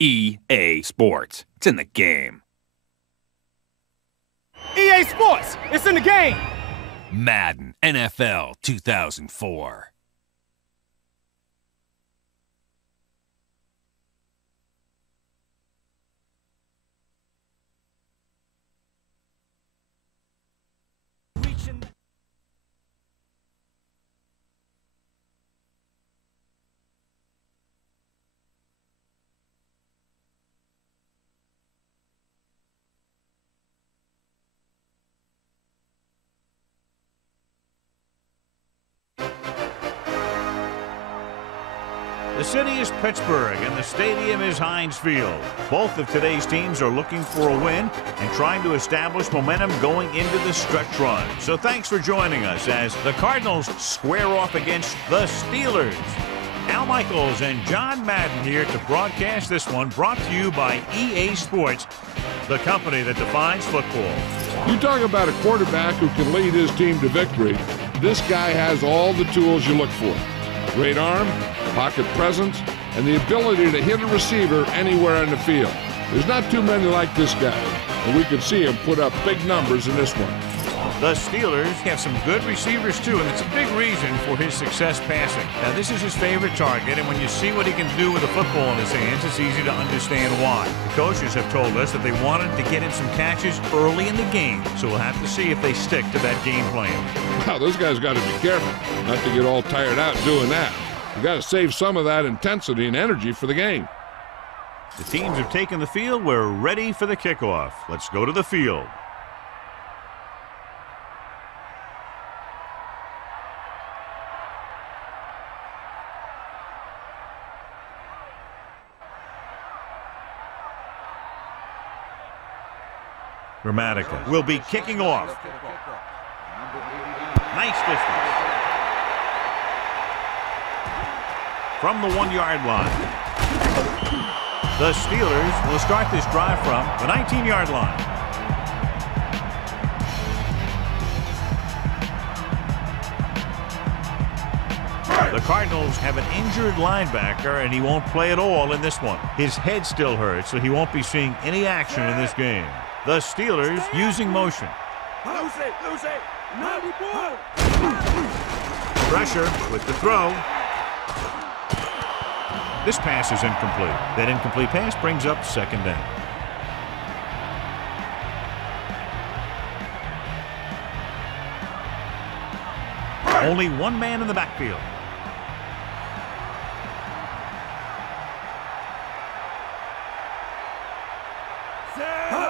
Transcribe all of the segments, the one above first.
EA Sports. It's in the game. EA Sports. It's in the game. Madden NFL 2004. The city is Pittsburgh, and the stadium is Heinz Field. Both of today's teams are looking for a win and trying to establish momentum going into the stretch run. So thanks for joining us as the Cardinals square off against the Steelers. Al Michaels and John Madden here to broadcast this one, brought to you by EA Sports, the company that defines football. You talk about a quarterback who can lead his team to victory. This guy has all the tools you look for. Great arm, pocket presence, and the ability to hit a receiver anywhere on the field. There's not too many like this guy, and we could see him put up big numbers in this one. The Steelers have some good receivers, too, and it's a big reason for his success passing. Now, this is his favorite target, and when you see what he can do with a football in his hands, it's easy to understand why. The coaches have told us that they wanted to get him some catches early in the game, so we'll have to see if they stick to that game plan. Wow, those guys got to be careful not to get all tired out doing that. You got to save some of that intensity and energy for the game. The teams have taken the field. We're ready for the kickoff. Let's go to the field. Grammatica will be kicking off. Nice distance. From the 1-yard line. The Steelers will start this drive from the 19-yard line. The Cardinals have an injured linebacker, and he won't play at all in this one. His head still hurts, so he won't be seeing any action in this game. The Steelers using motion. Lose it. Pressure with the throw. This pass is incomplete. That incomplete pass brings up second down. Only one man in the backfield.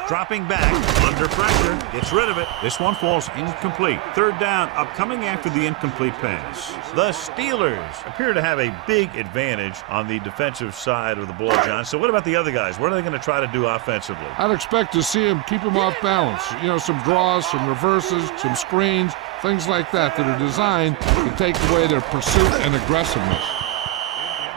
Dropping back, under pressure, gets rid of it. This one falls incomplete. Third down, upcoming after the incomplete pass. The Steelers appear to have a big advantage on the defensive side of the ball, John. So what about the other guys? What are they going to try to do offensively? I'd expect to see him keep him off balance. You know, some draws, some reverses, some screens, things like that are designed to take away their pursuit and aggressiveness.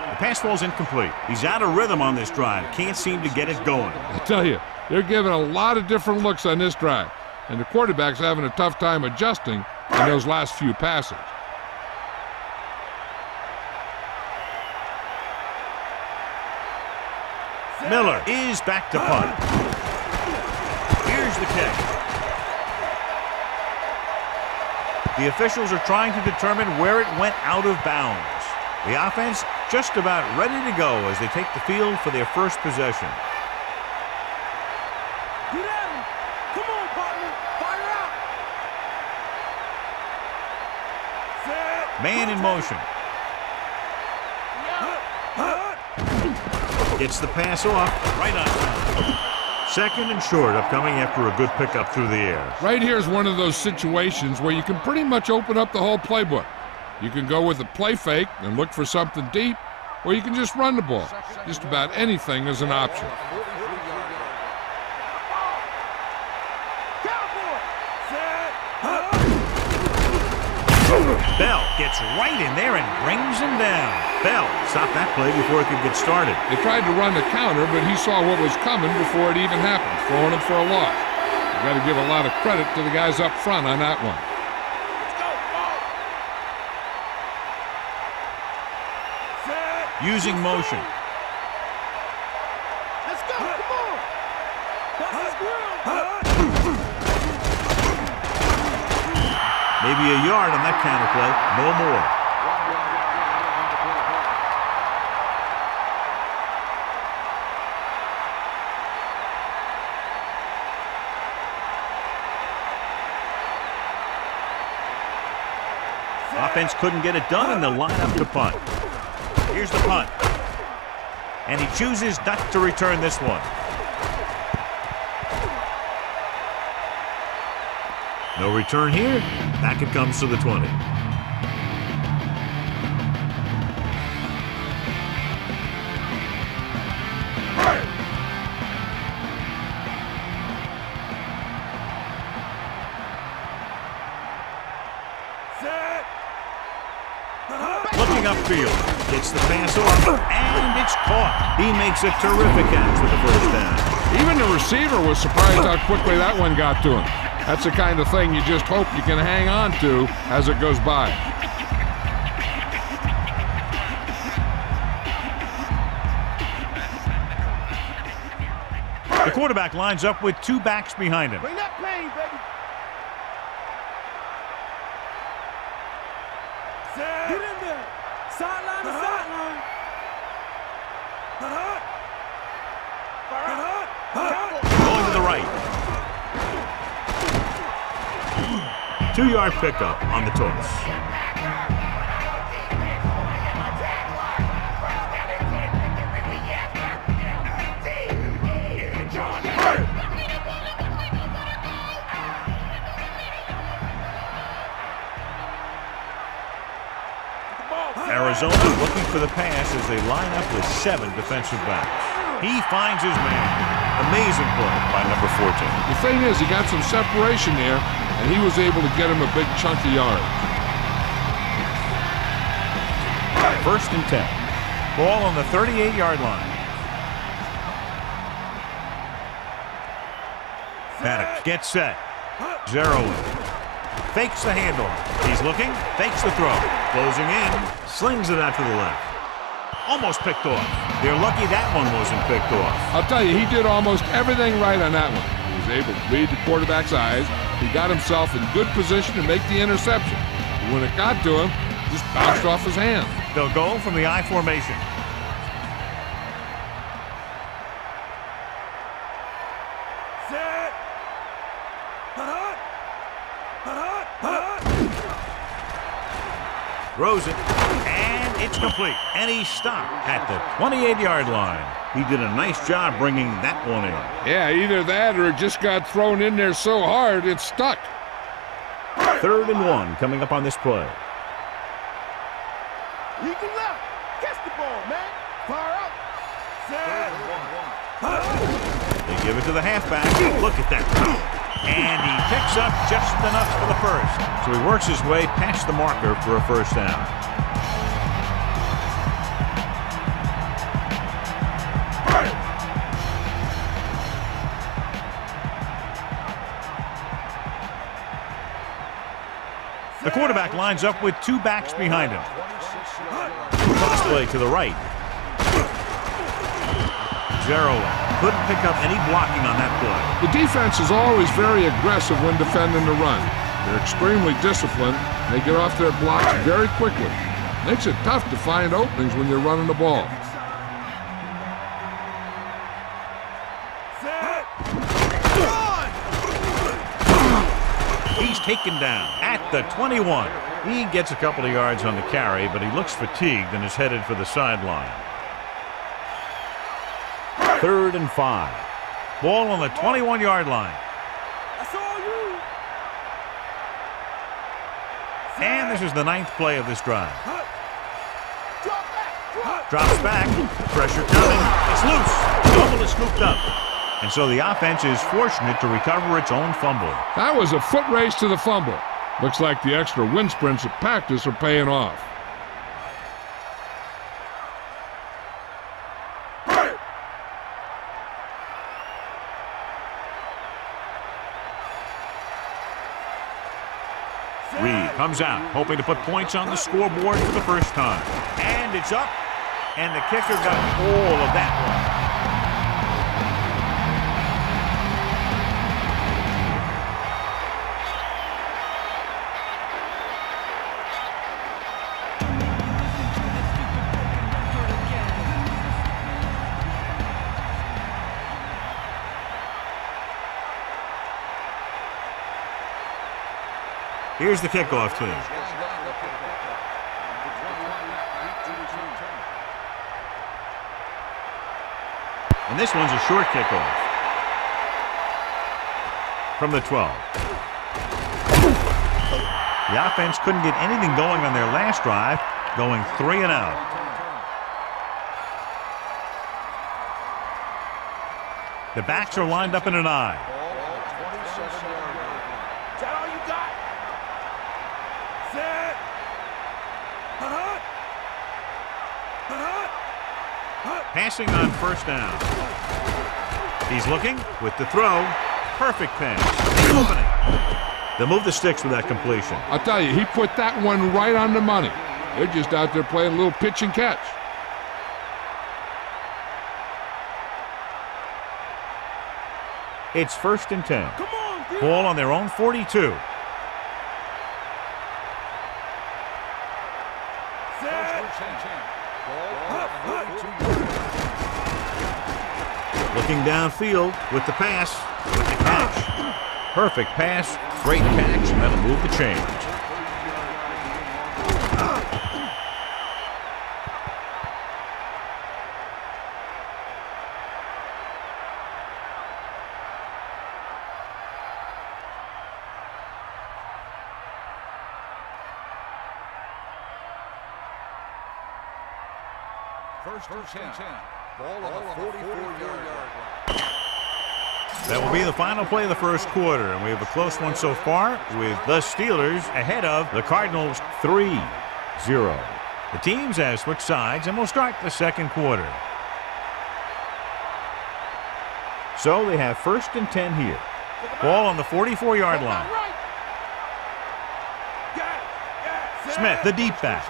The pass falls incomplete. He's out of rhythm on this drive. Can't seem to get it going. I tell you, they're giving a lot of different looks on this drive, and the quarterback's having a tough time adjusting in those last few passes. Miller is back to punt. Here's the kick. The officials are trying to determine where it went out of bounds. The offense just about ready to go as they take the field for their first possession. Get at him. Come on, partner. Fire out. Man in motion. Gets the pass off right on time. Second and short, upcoming after a good pickup through the air. Right here is one of those situations where you can pretty much open up the whole playbook. You can go with a play fake and look for something deep, or you can just run the ball. Just about anything is an option. Bell gets right in there and brings him down. Bell stopped that play before it could get started. They tried to run the counter, but he saw what was coming before it even happened, throwing him for a loss. You got to give a lot of credit to the guys up front on that one. Using motion. Maybe a yard on that counter play. No more. Offense couldn't get it done, and they'll line up to punt. Here's the punt. And he chooses not to return this one. No return here. Back it comes to the 20. Looking upfield, gets the pass off, and it's caught. He makes a terrific catch for the first down. Even the receiver was surprised how quickly that one got to him. That's the kind of thing you just hope you can hang on to as it goes by. The quarterback lines up with two backs behind him. Bring that pain, baby. Get in there. Sideline to sideline. Going to the right. 2-yard pickup on the toss. Arizona looking for the pass as they line up with 7 defensive backs. He finds his man. Amazing play by number 14. The thing is, he got some separation there, and he was able to get him a big chunk of yards. 1st and 10. Ball on the 38-yard line. Maddox gets set. Zeroing. Fakes the handoff. He's looking. Fakes the throw. Closing in. Slings it out to the left. Almost picked off. They're lucky that one wasn't picked off. I'll tell you, he did almost everything right on that one. He was able to read the quarterback's eyes. He got himself in good position to make the interception. But when it got to him, it just bounced off his hand. They'll go from the I formation. Throws it, and it's complete. And he stopped at the 28-yard line. He did a nice job bringing that one in. Yeah, either that or it just got thrown in there so hard it stuck. 3rd and 1 coming up on this play. You can left. Catch the ball, man. Fire up. They give it to the halfback. Look at that. And he picks up just enough for the first. So he works his way past the marker for a first down. The quarterback lines up with 2 backs behind him. Cross play to the right. Zeroing. Couldn't pick up any blocking on that play. The defense is always very aggressive when defending the run. They're extremely disciplined. They get off their blocks very quickly. Makes it tough to find openings when you're running the ball. He's taken down at the 21. He gets a couple of yards on the carry, but he looks fatigued and is headed for the sideline. 3rd and 5. Ball on the 21-yard line. That's all you. And this is the 9th play of this drive. Drop back. Drops back. Pressure coming. It's loose. Fumble is scooped up. And so the offense is fortunate to recover its own fumble. That was a foot race to the fumble. Looks like the extra wind sprints at practice are paying off. Reed comes out, hoping to put points on the scoreboard for the first time. And it's up, and the kicker got all of that one. Here's the kickoff team. And this one's a short kickoff. From the 12. The offense couldn't get anything going on their last drive, going 3 and out. The backs are lined up in an I. Is that all you got? Set. Passing on first down. He's looking with the throw. Perfect pass. Opening. They'll move the sticks with that completion. I'll tell you, he put that one right on the money. They're just out there playing a little pitch and catch. It's 1st and 10. Come on, dude. Ball on their own 42. Looking downfield with the pass, with the catch. Perfect pass, great catch, and that'll move the change. First and 10. Ball on the 44-yard line. That will be the final play of the first quarter, and we have a close one so far with the Steelers ahead of the Cardinals 3-0. The teams have switched sides, and we'll start the second quarter. So they have 1st and 10 here. Ball on the 44-yard line. Smith, the deep back.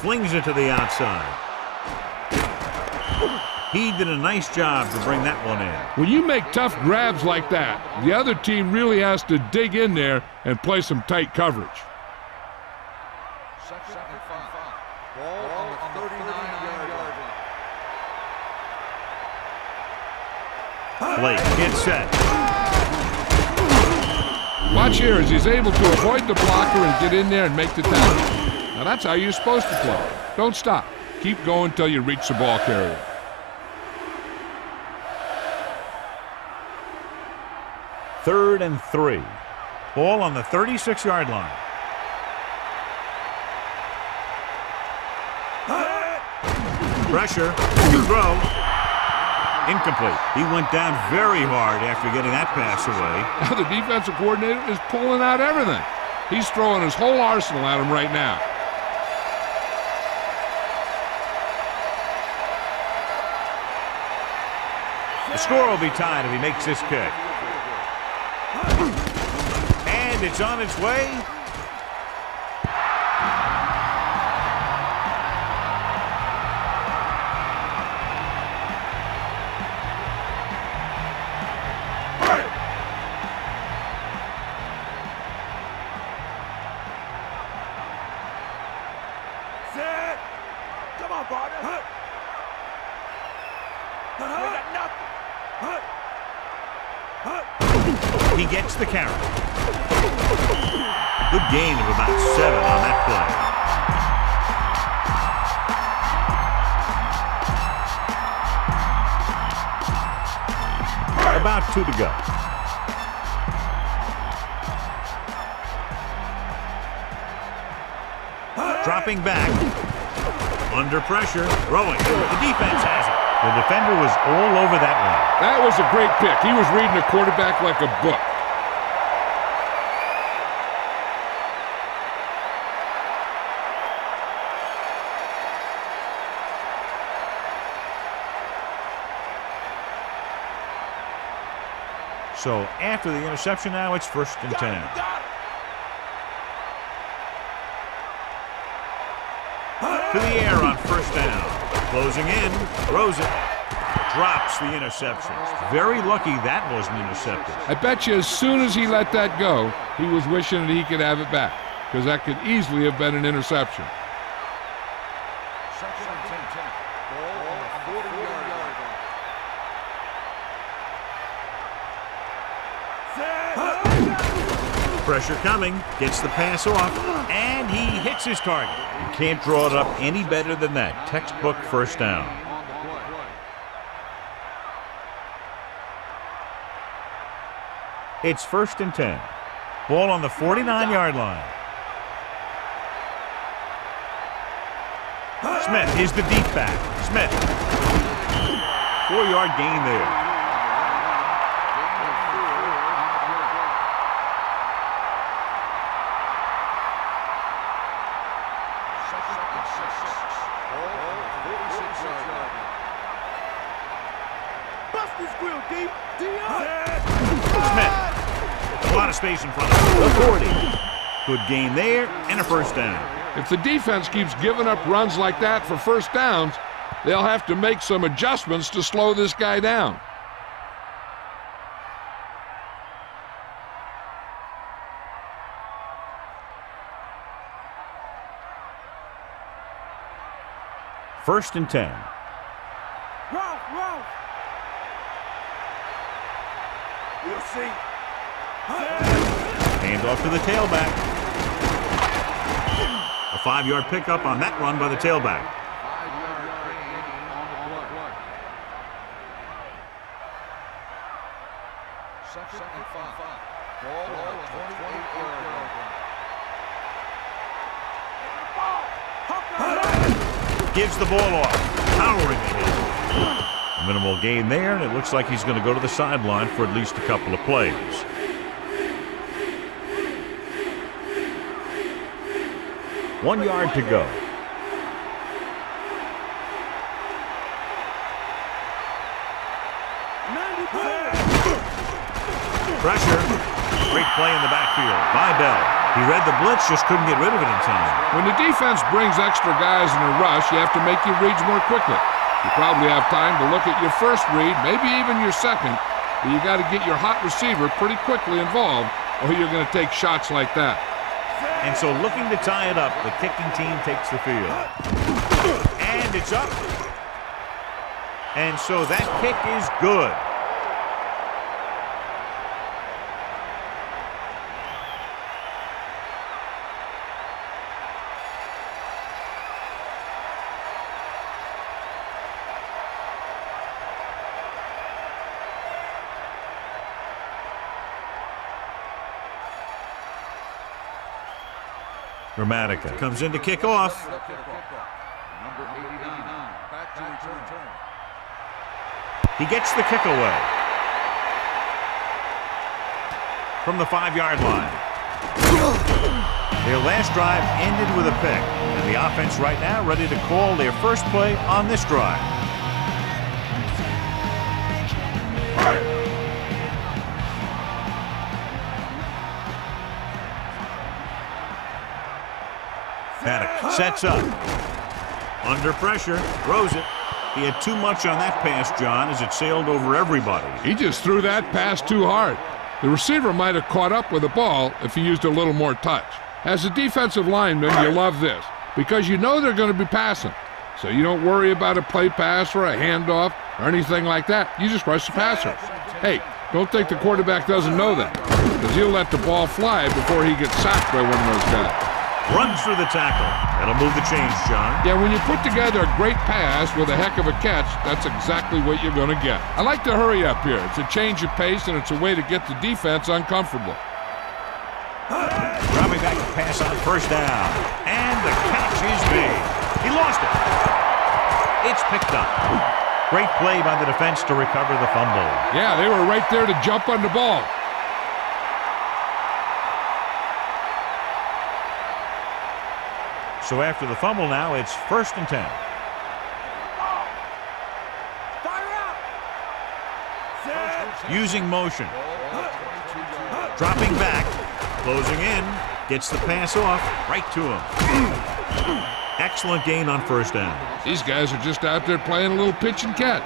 Flings it to the outside. He did a nice job to bring that one in. When you make tough grabs like that, the other team really has to dig in there and play some tight coverage. Second and 5. Ball on the 39-yard line. Blake gets set. Watch here as he's able to avoid the blocker and get in there and make the tackle. Now that's how you're supposed to play. Don't stop. Keep going until you reach the ball carrier. Third and 3. Ball on the 36-yard line. Pressure. Throw. Incomplete. He went down very hard after getting that pass away. Now the defensive coordinator is pulling out everything. He's throwing his whole arsenal at him right now. The score will be tied if he makes this kick. And it's on its way. Set. Come on, partner. He gets the carry. Good gain of about 7 on that play. About 2 to go. Dropping back. Under pressure. Throwing. The defense has it. The defender was all over that one. That was a great pick. He was reading the quarterback like a book. So after the interception now, it's 1st and 10. To the air on 1st down. Closing in, throws it, drops the interception. Very lucky that wasn't intercepted. I bet you as soon as he let that go, he was wishing that he could have it back, because that could easily have been an interception. Second and 10. Ball on the 40-yard line. Pressure coming, gets the pass off, and he hits his target. You can't draw it up any better than that. Textbook first down. It's 1st and 10. Ball on the 49-yard line. Smith is the deep back. Smith. 4-yard gain there. Smith. A lot of space in front of him. The 40. Good gain there and a first down. If the defense keeps giving up runs like that for first downs, they'll have to make some adjustments to slow this guy down. First and 10. Ralph. We'll see. Hand off to the tailback. A 5-yard pickup on that run by the tailback. Second and 5. Ball on the 28-yard line. Gives the ball off. Powering ahead. A minimal gain there, and it looks like he's going to go to the sideline for at least a couple of plays. One yard to go. Pressure. Great play in the backfield by Bell. He read the blitz, just couldn't get rid of it in time. When the defense brings extra guys in a rush, you have to make your reads more quickly. You probably have time to look at your first read, maybe even your second, but you got to get your hot receiver pretty quickly involved, or you're going to take shots like that. And so looking to tie it up, the kicking team takes the field. And it's up. And so that kick is good. Dramatica comes in to kick off. Number 89. Back to return. He gets the kick away. From the 5-yard line. Their last drive ended with a pick. And the offense right now ready to call their first play on this drive. Maddox sets up. Under pressure, throws it. He had too much on that pass, John, as it sailed over everybody. He just threw that pass too hard. The receiver might have caught up with the ball if he used a little more touch. As a defensive lineman, you love this because you know they're going to be passing. So you don't worry about a play pass or a handoff or anything like that. You just rush the passer. Hey, don't think the quarterback doesn't know that because he'll let the ball fly before he gets sacked by one of those guys. Runs through the tackle. That'll move the chains, John. Yeah, when you put together a great pass with a heck of a catch, that's exactly what you're going to get. I like to hurry up here. It's a change of pace, and it's a way to get the defense uncomfortable. Dropping back to pass on first down. And the catch is made. He lost it. It's picked up. Great play by the defense to recover the fumble. Yeah, they were right there to jump on the ball. So after the fumble now, it's 1st and 10. Using motion. Dropping back. Closing in. Gets the pass off. Right to him. Excellent gain on first down. These guys are just out there playing a little pitch and catch.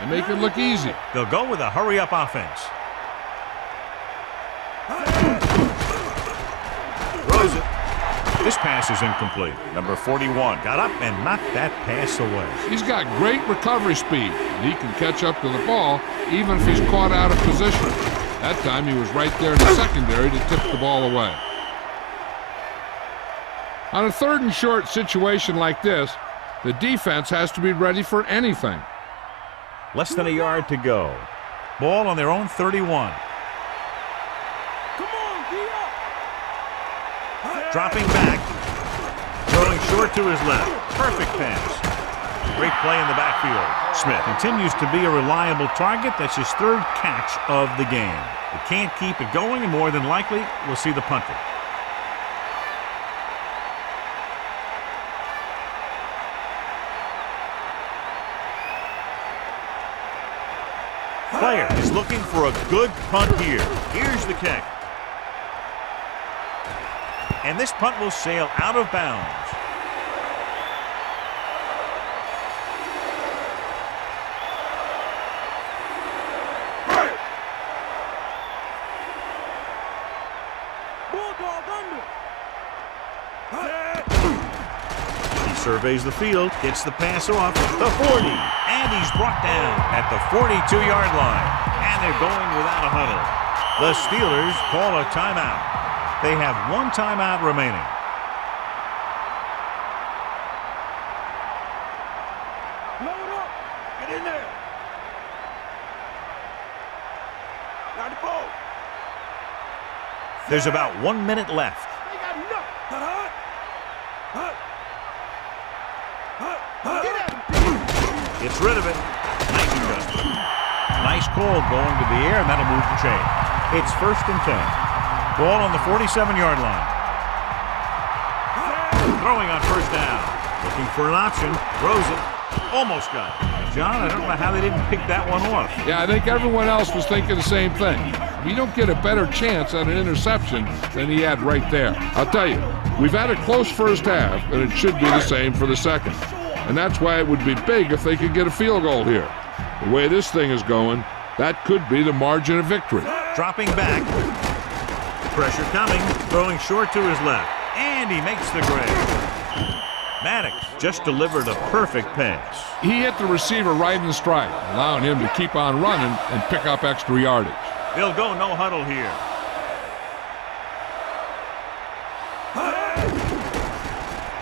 They make it look easy. They'll go with a hurry-up offense. Throws it. This pass is incomplete. Number 41 got up and knocked that pass away. He's got great recovery speed. He can catch up to the ball even if he's caught out of position. That time he was right there in the secondary to tip the ball away. On a 3rd and short situation like this, the defense has to be ready for anything. Less than a yard to go. Ball on their own 31. Come on, D up. Dropping back. Throwing short to his left. Perfect pass. Great play in the backfield. Smith continues to be a reliable target. That's his 3rd catch of the game. They can't keep it going, and more than likely, we'll see the punter. Player is looking for a good punt here. Here's the kick. And this punt will sail out of bounds. Surveys the field, gets the pass off, the 40, and he's brought down at the 42-yard line. And they're going without a huddle. The Steelers call a timeout. They have 1 timeout remaining. Load up. Get in there. Now the ball. There's about 1 minute left. They got enough. Gets rid of it. Nice adjustment. Nice call going to the air, and that'll move the chain. It's 1st and 10. Ball on the 47-yard line. Throwing on 1st down. Looking for an option. Throws it. Almost got it. John, I don't know how they didn't pick that one off. Yeah, I think everyone else was thinking the same thing. We don't get a better chance at an interception than he had right there. I'll tell you, we've had a close 1st half, and it should be the same for the 2nd. And that's why it would be big if they could get a field goal here. The way this thing is going, that could be the margin of victory. Dropping back. Pressure coming. Throwing short to his left. And he makes the grab. Maddox just delivered a perfect pass. He hit the receiver right in stride, allowing him to keep on running and pick up extra yardage. They'll go no huddle here.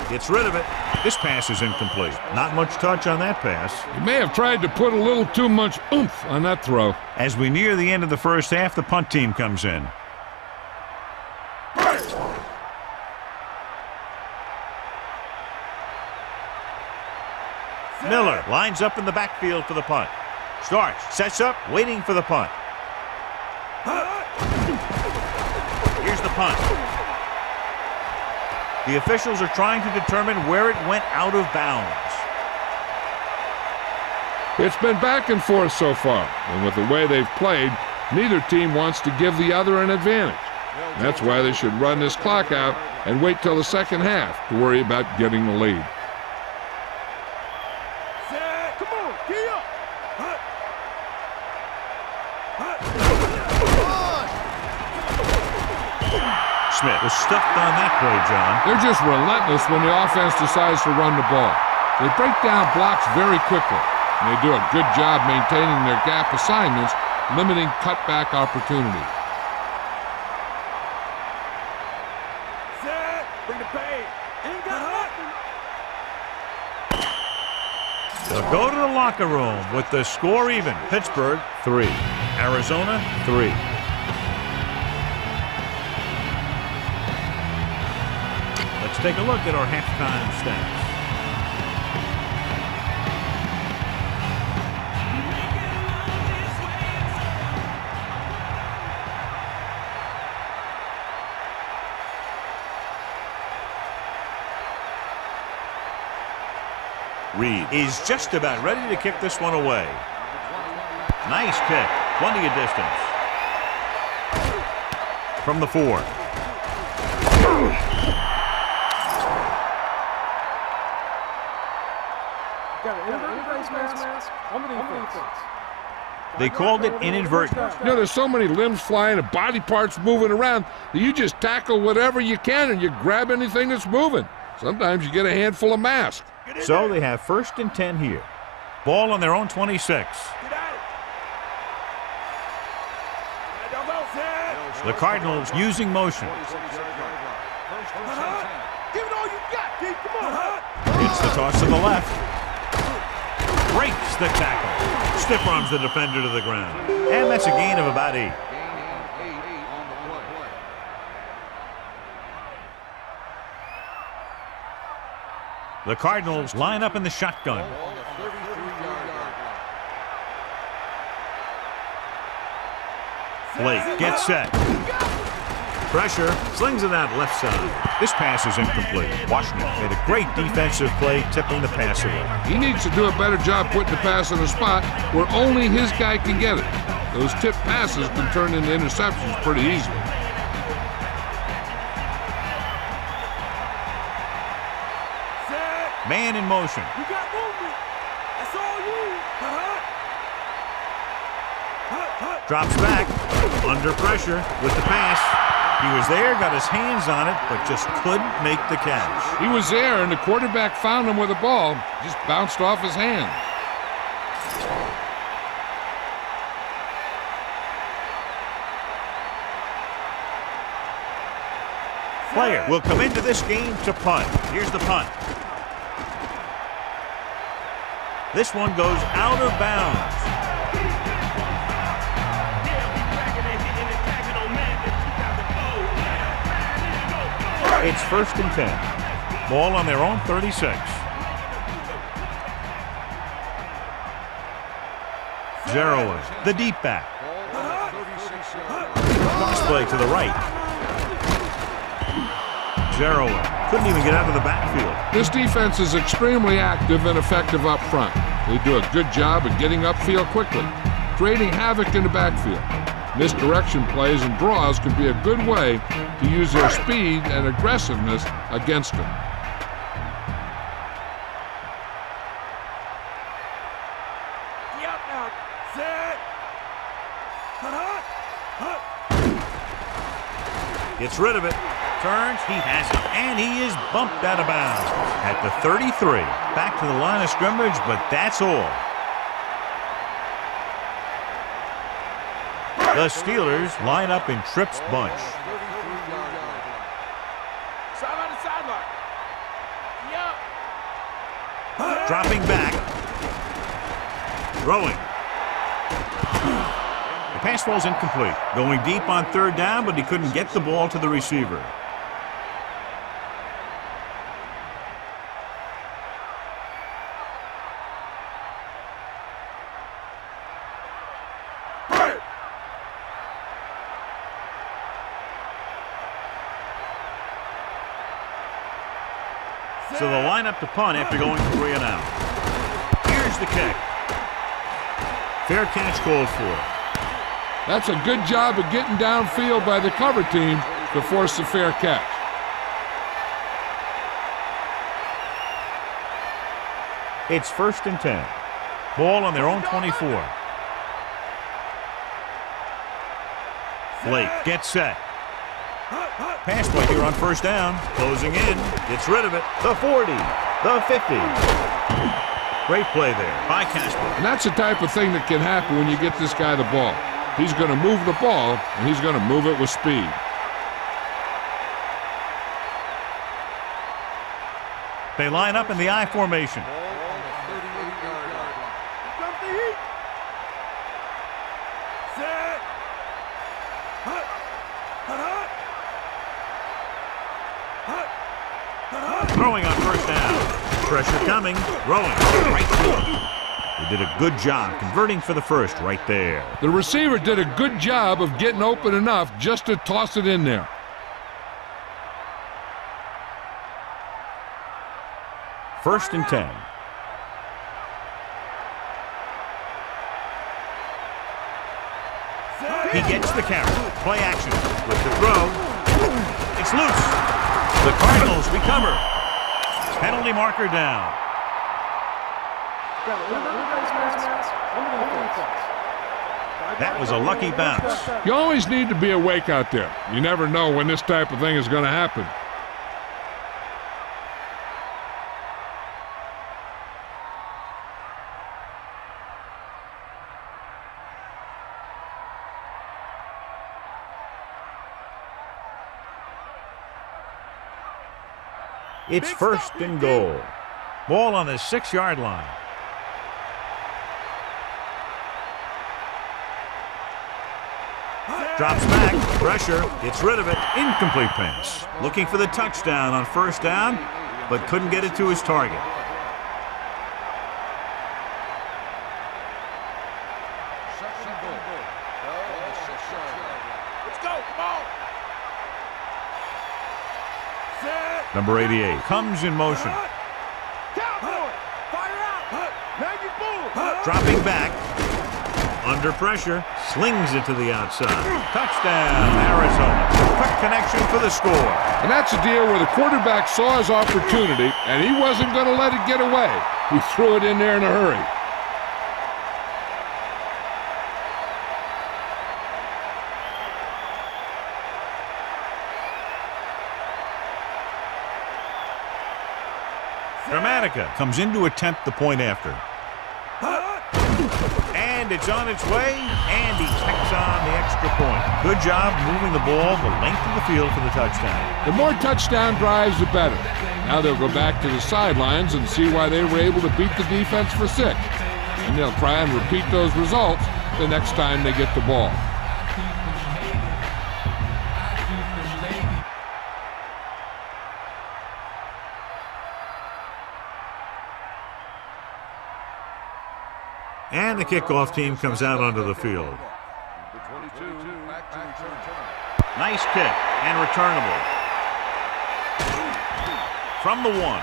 Gets rid of it. This pass is incomplete. Not much touch on that pass. He may have tried to put a little too much oomph on that throw. As we near the end of the 1st half, the punt team comes in. Miller lines up in the backfield for the punt. Starts, sets up, waiting for the punt. Here's the punt. The officials are trying to determine where it went out of bounds. It's been back and forth so far, and with the way they've played, neither team wants to give the other an advantage. That's why they should run this clock out and wait till the 2nd half to worry about getting the lead. Come on, get up. Smith was stuffed on that play, John. They're just relentless when the offense decides to run the ball. They break down blocks very quickly, and they do a good job maintaining their gap assignments, limiting cutback opportunities. Set. Bring the pay. Ain't got nothing. They'll go to the locker room with the score even. Pittsburgh 3, Arizona 3. Let's take a look at our halftime stats. Reed is just about ready to kick this one away. Nice kick. Plenty of distance. From the 4. They called it inadvertent. You know, there's so many limbs flying and body parts moving around that you just tackle whatever you can and you grab anything that's moving. Sometimes you get a handful of mass. So they have 1st and 10 here. Ball on their own 26. Get at it. The Cardinals using motion. Give it all you got, D. Come on. It's the toss to the left. Breaks the tackle. Stiff arms the defender to the ground. And that's a gain of about 8. The Cardinals line up in the shotgun. Blake gets set. Pressure, slings it out left side. This pass is incomplete. Washington made a great defensive play, tipping the pass away. He needs to do a better job putting the pass in a spot where only his guy can get it. Those tip passes can turn into interceptions pretty easily. Man in motion. You got movement. That's all you. Drops back. Under pressure with the pass. He was there, got his hands on it, but just couldn't make the catch. He was there, and the quarterback found him with the ball. Just bounced off his hand. Player will come into this game to punt. Here's the punt. This one goes out of bounds. It's 1st and 10. Ball on their own 36. Zeroing the deep back. Cross play to the right. Zeroing couldn't even get out of the backfield. This defense is extremely active and effective up front. They do a good job of getting upfield quickly, creating havoc in the backfield. Misdirection plays and draws can be a good way to use their speed and aggressiveness against them. Yep, now. Set. Gets rid of it. Turns. He has it. And he is bumped out of bounds at the 33. Back to the line of scrimmage, but that's all. The Steelers line up in Tripp's bunch. Sideline to sideline. Yep. Dropping back. Throwing. The pass ball's incomplete. Going deep on 3rd down, but he couldn't get the ball to the receiver. So they'll line up to punt after going 3 and out. Here's the kick. Fair catch called for. That's a good job of getting downfield by the cover team to force the fair catch. It's 1st and 10. Ball on their own 24. Blake gets set. Pass play here on 1st down. Closing in. Gets rid of it. The 40. The 50. Great play there by Casper. And that's the type of thing that can happen when you get this guy the ball. He's going to move the ball, and he's going to move it with speed. They line up in the I formation. Comes the heat. Set. Throwing on 1st down. Pressure coming. Throwing. Right to him. They did a good job converting for the first right there. The receiver did a good job of getting open enough just to toss it in there. First and 10. He gets the carry. Play action with the throw. It's loose. The Cardinals recover. Penalty marker down. That was a lucky bounce. You always need to be awake out there. You never know when this type of thing is going to happen. It's first and goal. Ball on the 6-yard line. Drops back, pressure, gets rid of it, incomplete pass. Looking for the touchdown on first down, but couldn't get it to his target. Number 88 comes in motion. Dropping back. Under pressure. Slings it to the outside. Touchdown, Arizona. Quick connection for the score. And that's a deal where the quarterback saw his opportunity, and he wasn't going to let it get away. He threw it in there in a hurry. Dramatica comes in to attempt the point after. And it's on its way, and he tacks on the extra point. Good job moving the ball the length of the field for the touchdown. The more touchdown drives, the better. Now they'll go back to the sidelines and see why they were able to beat the defense for 6. And they'll try and repeat those results the next time they get the ball. And the kickoff team comes out onto the field. Nice kick and returnable. From the 1.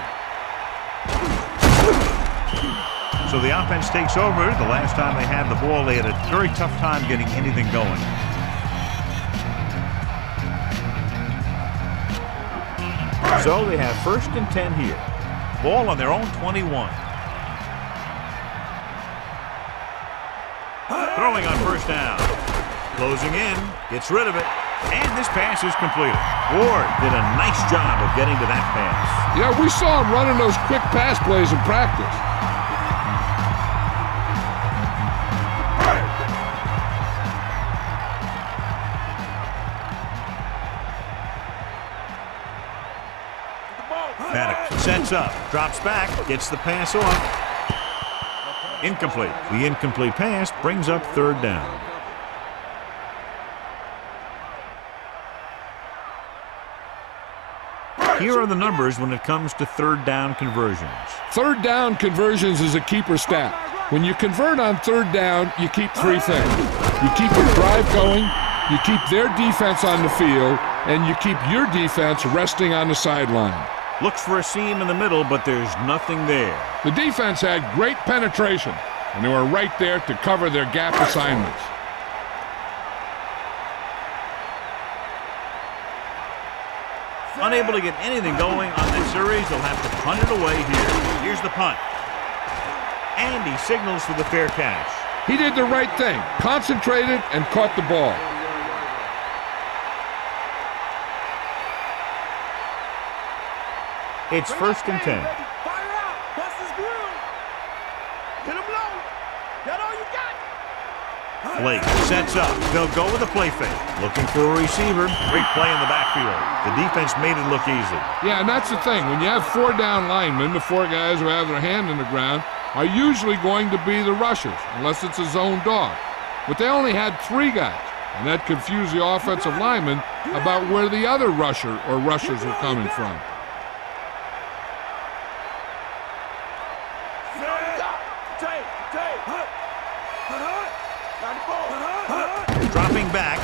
So the offense takes over. The last time they had the ball, they had a very tough time getting anything going. So they have first and 10 here. Ball on their own 21. Throwing on first down. Closing in. Gets rid of it. And this pass is completed. Ward did a nice job of getting to that pass. Yeah, we saw him running those quick pass plays in practice. Maddox sets up. Drops back. Gets the pass off. Incomplete. The incomplete pass brings up third down. Here are the numbers when it comes to third down conversions. Third down conversions is a keeper stat. When you convert on third down, you keep 3 things. You keep a drive going, you keep their defense on the field, and you keep your defense resting on the sideline. Looks for a seam in the middle, but there's nothing there. The defense had great penetration, and they were right there to cover their gap assignments. Unable to get anything going on this series, they'll have to punt it away here. Here's the punt. And he signals for the fair catch. He did the right thing, concentrated and caught the ball. It's first and 10. Blake sets up. They'll go with a play fake. Looking for a receiver. Great play in the backfield. The defense made it look easy. Yeah, and that's the thing. When you have 4 down linemen, the 4 guys who have their hand in the ground are usually going to be the rushers, unless it's a zone dog. But they only had 3 guys, and that confused the offensive linemen about where the other rusher or rushers were coming from. Dropping back,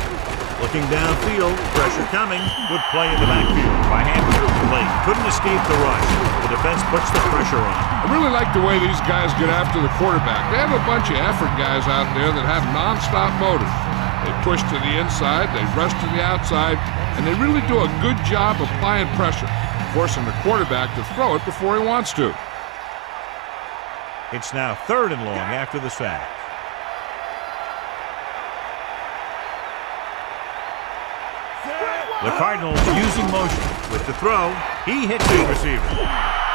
looking downfield, pressure coming, good play in the backfield by Hampton. Blake couldn't escape the rush. The defense puts the pressure on. I really like the way these guys get after the quarterback. They have a bunch of effort guys out there that have nonstop motive. They push to the inside, they rush to the outside, and they really do a good job applying pressure, forcing the quarterback to throw it before he wants to. It's now third and long after the sack. The Cardinals using motion with the throw. He hits his receiver.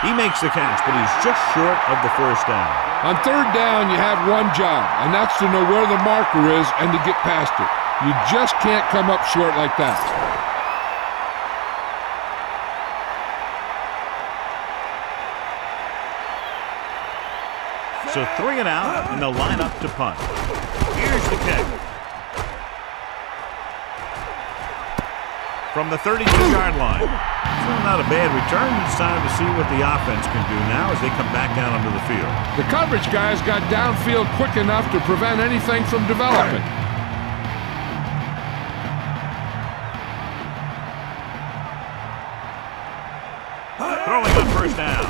He makes the catch, but he's just short of the first down. On third down, you have one job, and that's to know where the marker is and to get past it. You just can't come up short like that. So 3 and out, and they'll line up to punt. Here's the kick. From the 32-yard line. Still not a bad return. It's time to see what the offense can do now as they come back down onto the field. The coverage guys got downfield quick enough to prevent anything from developing. Throwing on first down.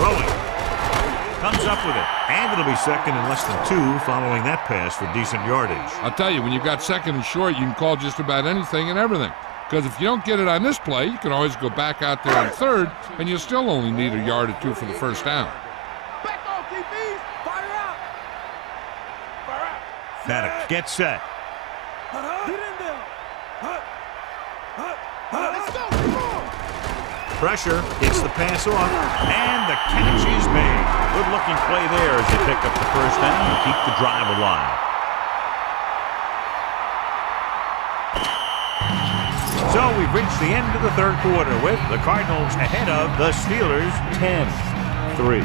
Throwing. Comes up with it. And it'll be second and less than 2 following that pass for decent yardage. I'll tell you, when you've got second and short, you can call just about anything and everything. Because if you don't get it on this play, you can always go back out there on third, and you'll still only need a yard or 2 for the first down. Back off, DBs. Fire out. Fire out. Maddox gets set. Get in there. Let's go. Pressure, gets the pass off, and the catch is made. Good-looking play there as they pick up the first down and keep the drive alive. So we've reached the end of the third quarter with the Cardinals ahead of the Steelers 10-3.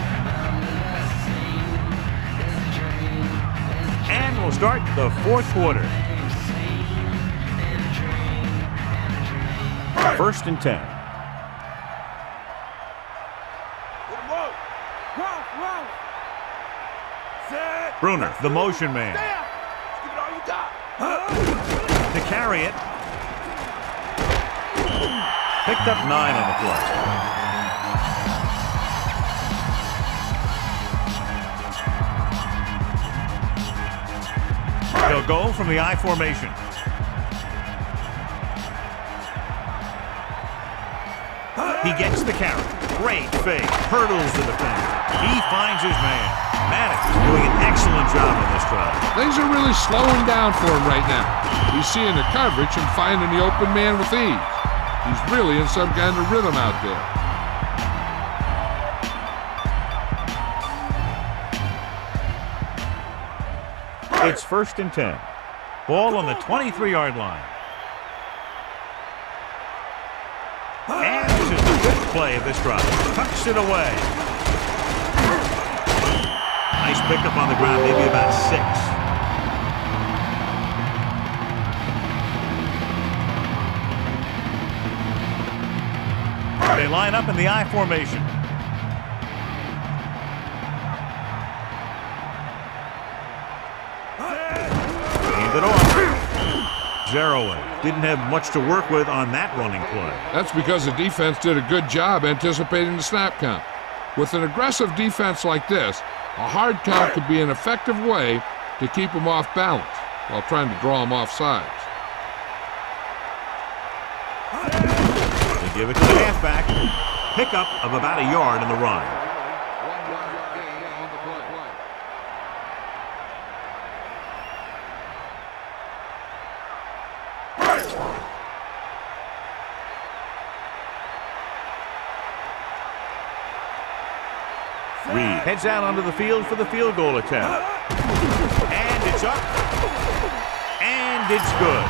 And we'll start the fourth quarter. 1st and 10. Bruner, the motion man. To carry it. Picked up 9 on the play. They'll go from the I formation. He gets the carry. Great fake. Hurdles the defender. He finds his man. Maddox is doing an excellent job on this drive. Things are really slowing down for him right now. He's seeing the coverage and finding the open man with ease. He's really in some kind of rhythm out there. It's 1st and 10. Ball on the 23-yard line. And this is the 5th play of this drive. Tucks it away. Nice pickup on the ground, maybe about 6. They line up in the I formation. Hand it off. Zeroing. Didn't have much to work with on that running play. That's because the defense did a good job anticipating the snap count. With an aggressive defense like this, a hard count could be an effective way to keep them off balance while trying to draw them off sides. They give it to the halfback. Pickup of about a yard in the run. Reed heads out onto the field for the field goal attempt. And it's up. And it's good.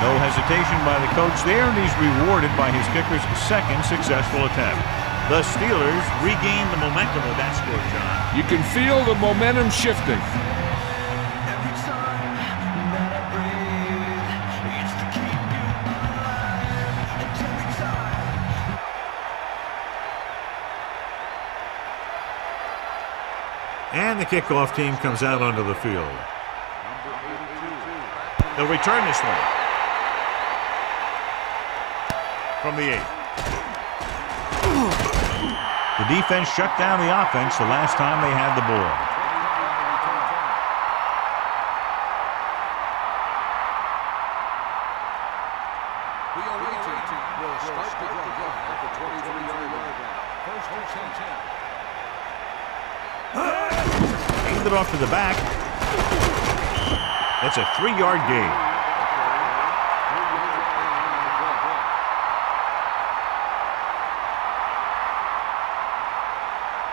No hesitation by the coach there, and he's rewarded by his kicker's 2nd successful attempt. The Steelers regain the momentum of that score, John. You can feel the momentum shifting. And the kickoff team comes out onto the field. They'll return this one. From the 8. The defense shut down the offense the last time they had the ball. The away team will start the drive at the 23-yard line. 1st and 10. Hand it off to the back. That's a 3-yard gain.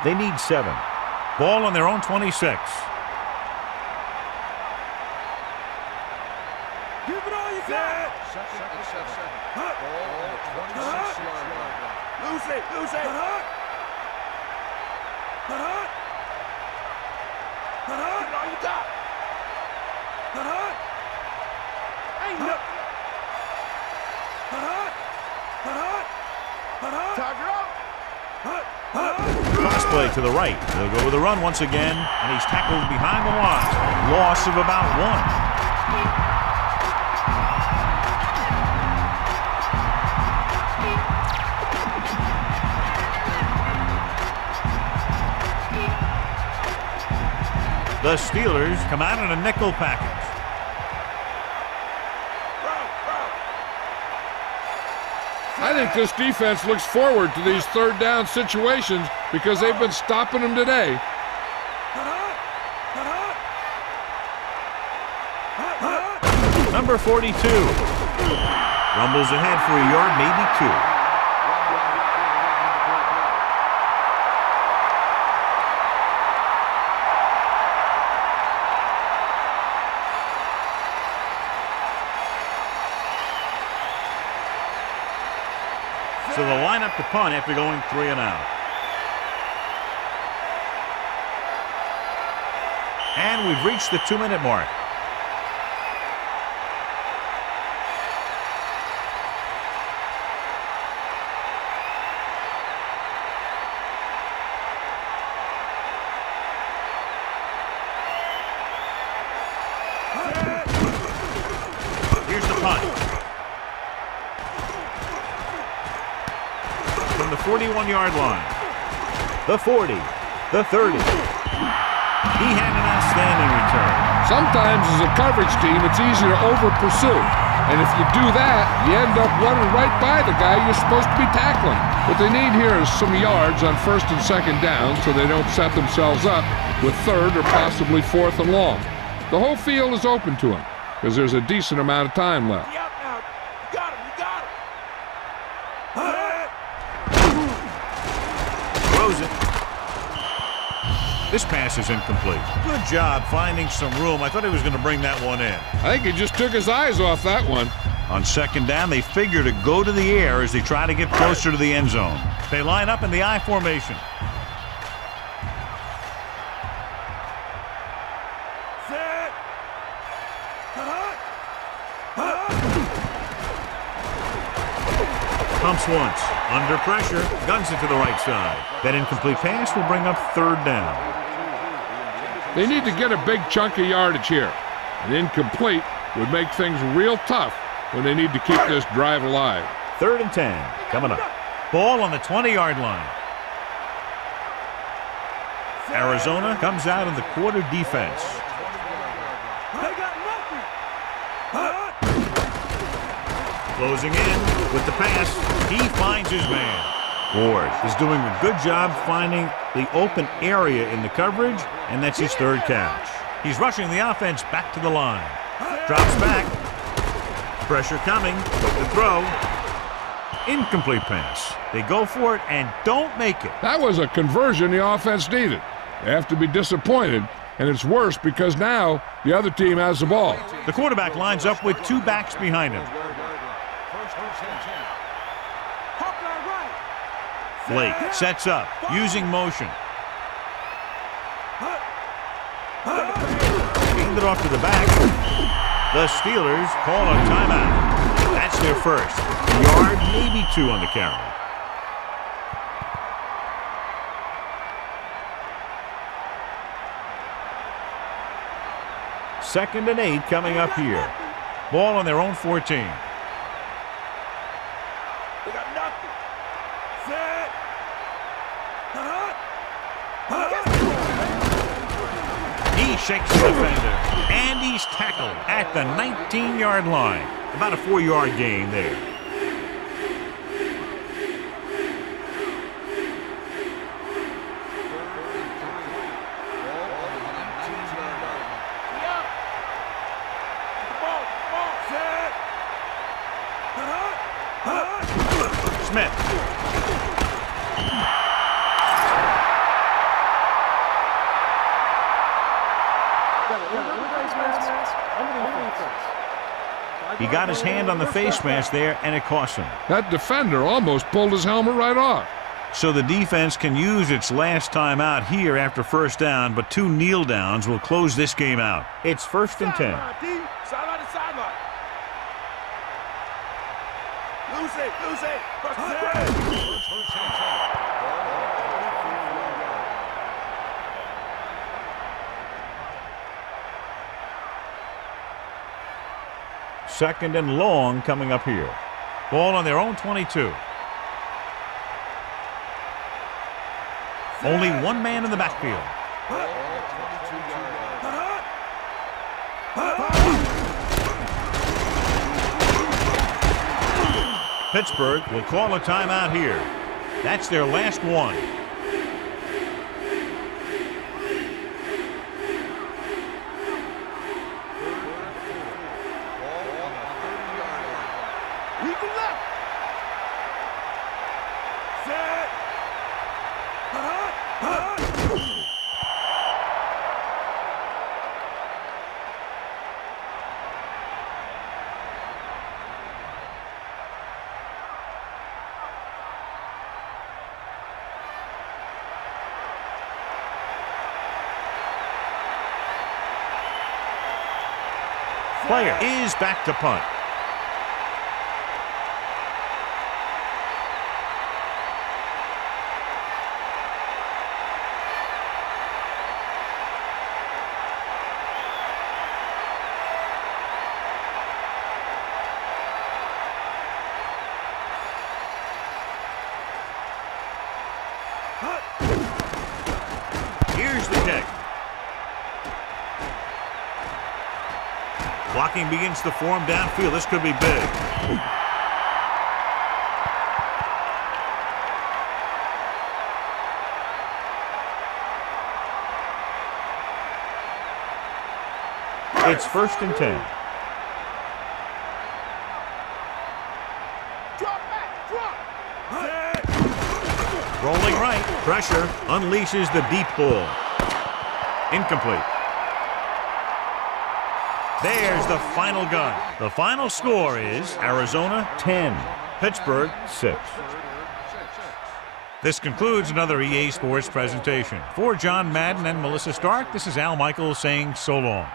They need 7. Ball on their own 26. Give it all you got. 2nd and 7. Ball on the 26-yard line. Lose it. Ain't no. Cross play to the right. They'll go with a run once again, and he's tackled behind the line. Loss of about 1. The Steelers come out in a nickel package. I think this defense looks forward to these third down situations because they've been stopping them today. Number 42. Rumbles ahead for a yard, maybe 2. So they'll line up to punt after going 3 and out. And we've reached the 2-minute mark. Here's the punt. From the 41-yard line. The 40. The 30. He had an outstanding return. Sometimes as a coverage team, it's easy to over-pursue. And if you do that, you end up running right by the guy you're supposed to be tackling. What they need here is some yards on 1st and 2nd down so they don't set themselves up with 3rd or possibly 4th and long. The whole field is open to them because there's a decent amount of time left. Yep, now. You got him. You got him. Throws it. This pass is incomplete. Good job finding some room. I thought he was going to bring that one in. I think he just took his eyes off that one. On 2nd down, they figure to go to the air as they try to get closer to the end zone. They line up in the I formation. Pumps once. Under pressure. Guns it to the right side. That incomplete pass will bring up 3rd down. They need to get a big chunk of yardage here. An incomplete would make things real tough when they need to keep this drive alive. 3rd and 10 coming up. Ball on the 20-yard line. Arizona comes out in the quarter defense. Closing in with the pass. He finds his man. Ward is doing a good job finding the open area in the coverage, and that's his 3rd catch. He's rushing the offense back to the line. Drops back. Pressure coming. The throw. Incomplete pass. They go for it and don't make it. That was a conversion the offense needed. They have to be disappointed, and it's worse because now the other team has the ball. The quarterback lines up with 2 backs behind him. Flake sets up, using motion. Handed off to the back. The Steelers call a timeout. That's their first. A yard, maybe 2 on the carry. Second and 8 coming up here. Ball on their own 14. He shakes the defender, and he's tackled at the 19-yard line. About a 4-yard gain there. Smith. He got his hand on the face mask there, and it cost him. That defender almost pulled his helmet right off. So the defense can use its last time out here after first down, but 2 kneel downs will close this game out. It's 1st and 10. Sideline to sideline. Lose it. Second and long coming up here. Ball on their own 22. Only one man in the backfield. Pittsburgh will call a timeout here. That's their last one. Player is back to punt. Here's the kick. Blocking begins to form downfield. This could be big. It's 1st and 10. Rolling right. Pressure unleashes the deep ball. Incomplete. There's the final gun. The final score is Arizona 10, Pittsburgh 6. This concludes another EA Sports presentation. For John Madden and Melissa Stark, this is Al Michaels saying so long.